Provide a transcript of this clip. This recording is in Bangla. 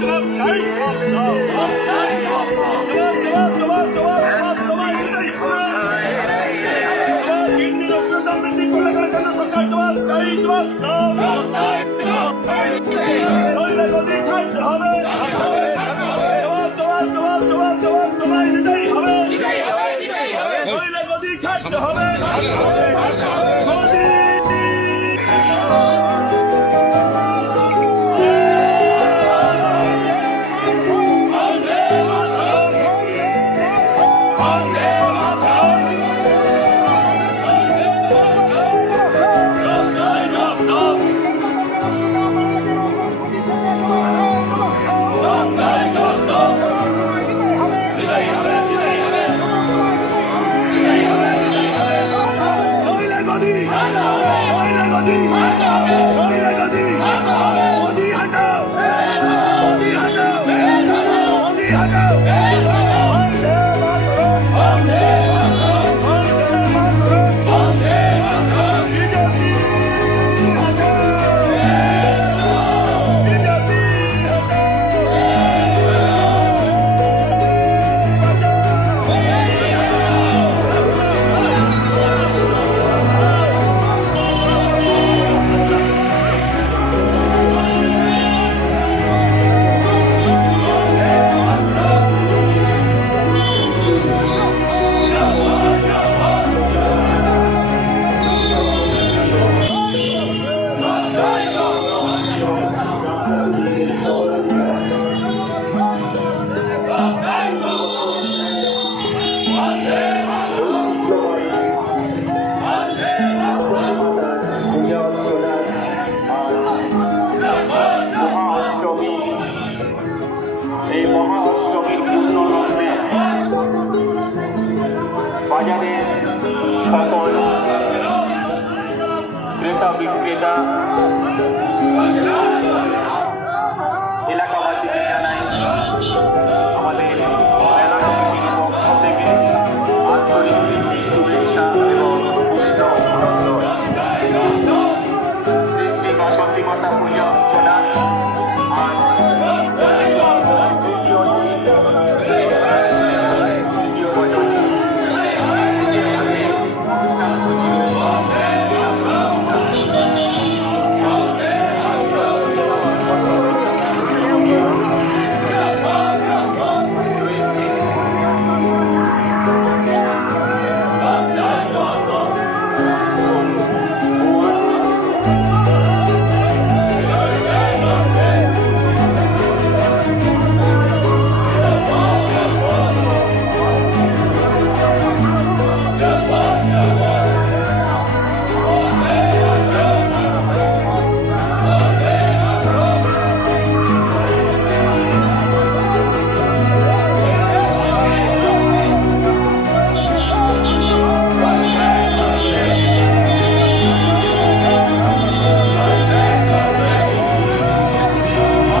জবাব জবাব জবাব জবাব জবাব দিতেই হবে জবাব কিডনি রসুনের বৃদ্ধি করলে কেন সরকার জবাব চাই জবাব দাও নইলে গদি ছাড়তে হবে জবাব জবাব জবাব জবাব জবাব জবাব দিতেই হবে নইলে ছাড়তে হবে নইলে গদি গদি বাজারের সকল ক্রেতা বিক্রেতা এলাকাবাসীকে জানাই আমাদের মেলা কমিটির পক্ষ থেকে আন্তরিক শুভেচ্ছা